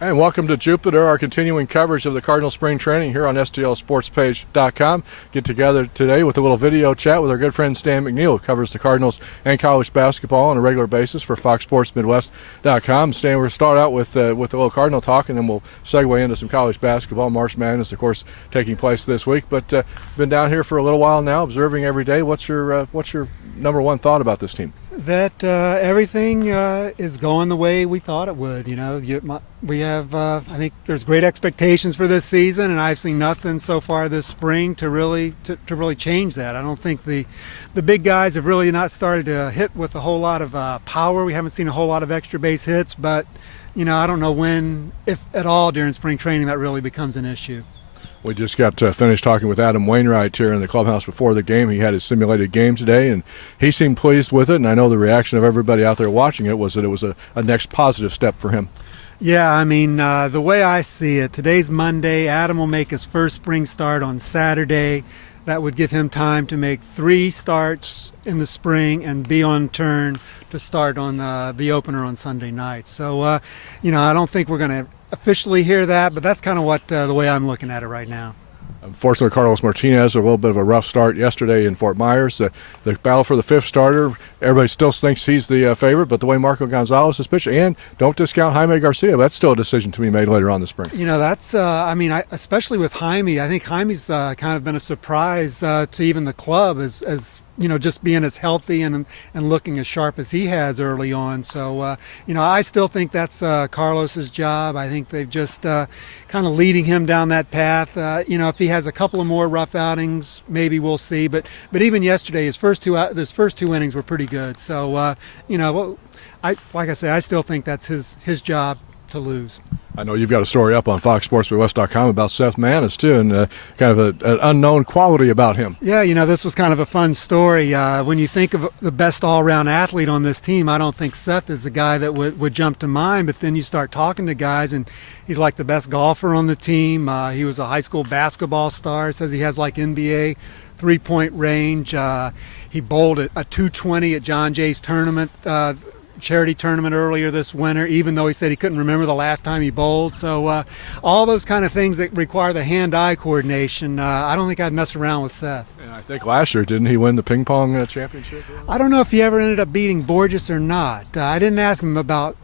And welcome to Jupiter, our continuing coverage of the Cardinal Spring Training here on STLSportspage.com. Get together today with a little video chat with our good friend Stan McNeal, who covers the Cardinals and college basketball on a regular basis for FoxSportsMidwest.com. Stan, we're going to start out with a little Cardinal talk, and then we'll segue into some college basketball. March Madness, of course, taking place this week. But been down here for a little while now, observing every day. What's your number one thought about this team? That everything is going the way we thought it would. We have, I think there's great expectations for this season, and I've seen nothing so far this spring to really change that. I don't think the big guys have really not started to hit with a whole lot of power. We haven't seen a whole lot of extra base hits, but I don't know when, if at all, during spring training that really becomes an issue. We just got finished talking with Adam Wainwright here in the clubhouse before the game. He had his simulated game today, and he seemed pleased with it. And I know the reaction of everybody out there watching it was that it was a next positive step for him. Yeah, I mean, the way I see it, today's Monday. Adam will make his first spring start on Saturday. That would give him time to make 3 starts in the spring and be on turn to start on the opener on Sunday night. So, I don't think we're going to officially hear that, but that's kind of what the way I'm looking at it right now. Unfortunately, Carlos Martinez, a little bit of a rough start yesterday in Fort Myers. The battle for the 5th starter, everybody still thinks he's the favorite, but the way Marco Gonzalez is pitching, and don't discount Jaime Garcia, that's still a decision to be made later on this spring. That's, especially with Jaime, I think Jaime's kind of been a surprise to even the club as just being as healthy and looking as sharp as he has early on. So, I still think that's Carlos's job. I think they've just kind of leading him down that path. If he has a couple of more rough outings, maybe we'll see. But even yesterday, his first two innings were pretty good. So, like I say, I still think that's his job to lose. I know you've got a story up on FoxSportsMidwest.com about Seth Maness, too, and kind of an unknown quality about him. Yeah, this was kind of a fun story. When you think of the best all-around athlete on this team, I don't think Seth is the guy that would jump to mind, but then you start talking to guys, and he's like the best golfer on the team. He was a high school basketball star, says he has like NBA three-point range. He bowled a 220 at John Jay's tournament, charity tournament earlier this winter, even though he said he couldn't remember the last time he bowled. So all those kind of things that require the hand-eye coordination, I don't think I'd mess around with Seth. And I think last year, didn't he win the ping pong championship? I don't know if he ever ended up beating Borges or not. I didn't ask him about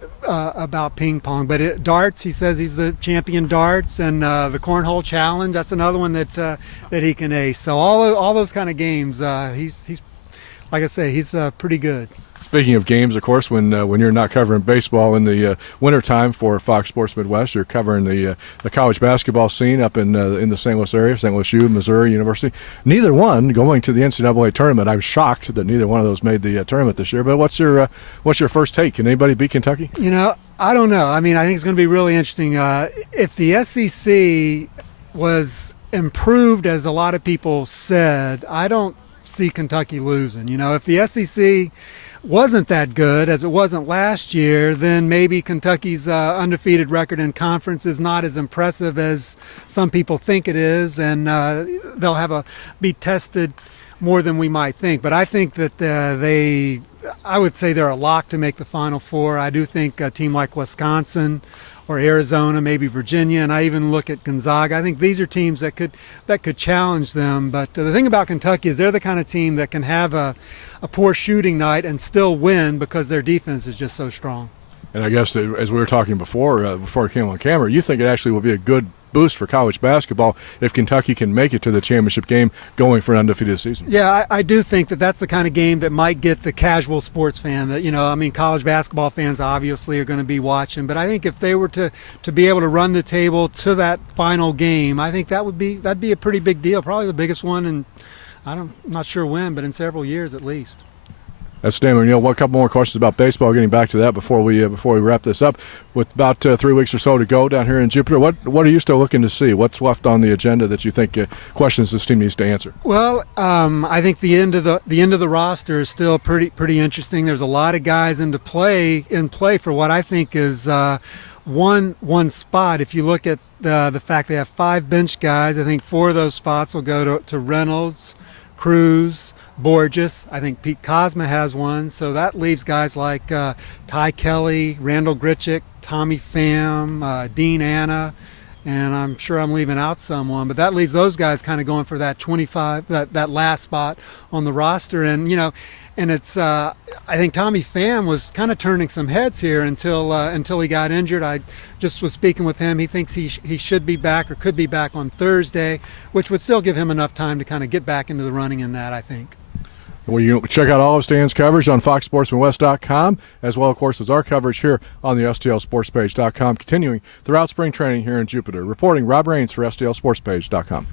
ping pong, but darts, he says he's the champion darts, and the cornhole challenge, that's another one that he can ace. So all those kind of games, he's like I say, he's pretty good. Speaking of games, of course, when you're not covering baseball in the wintertime for Fox Sports Midwest, you're covering the college basketball scene up in the St. Louis area, St. Louis U, Missouri University. Neither one going to the NCAA tournament. I'm shocked that neither one of those made the tournament this year. But what's your first take? Can anybody beat Kentucky? I don't know. I mean, I think it's going to be really interesting. If the SEC was improved, as a lot of people said, I don't see Kentucky losing. If the SEC wasn't that good as it wasn't last year, then maybe Kentucky's undefeated record in conference is not as impressive as some people think it is, and they'll be tested more than we might think. But I think that I would say they're a lock to make the Final Four. I do think a team like Wisconsin or Arizona, maybe Virginia, and I even look at Gonzaga. I think these are teams that could challenge them. But the thing about Kentucky is they're the kind of team that can have a poor shooting night and still win because their defense is just so strong. And I guess as we were talking before it came on camera, you think it actually will be a good boost for college basketball if Kentucky can make it to the championship game going for an undefeated season. Yeah, I do think that that's the kind of game that might get the casual sports fan. That college basketball fans obviously are going to be watching, but I think if they were to be able to run the table to that final game, I think that'd be a pretty big deal, probably the biggest one, and I'm not sure when, but in several years at least. That's Stan McNeal. A couple more questions about baseball. Getting back to that before we wrap this up. With about 3 weeks or so to go down here in Jupiter, what are you still looking to see? What's left on the agenda that you think questions this team needs to answer? Well, I think the end of the roster is still pretty interesting. There's a lot of guys in play for what I think is one spot. If you look at the fact they have 5 bench guys, I think 4 of those spots will go to Reynolds, Cruz, Borges. I think Pete Kozma has one. So that leaves guys like Ty Kelly, Randall Gritchick, Tommy Pham, Dean Anna, and I'm sure I'm leaving out someone, but that leaves those guys kind of going for that 25, that last spot on the roster. And and it's I think Tommy Pham was kind of turning some heads here until he got injured. I just was speaking with him. He thinks he should be back or could be back on Thursday, which would still give him enough time to kind of get back into the running in that, I think. Well, you can check out all of Stan's coverage on FoxSportsmanWest.com, as well, of course, as our coverage here on the STLSportsPage.com, continuing throughout spring training here in Jupiter. Reporting, Rob Rains for STLSportsPage.com.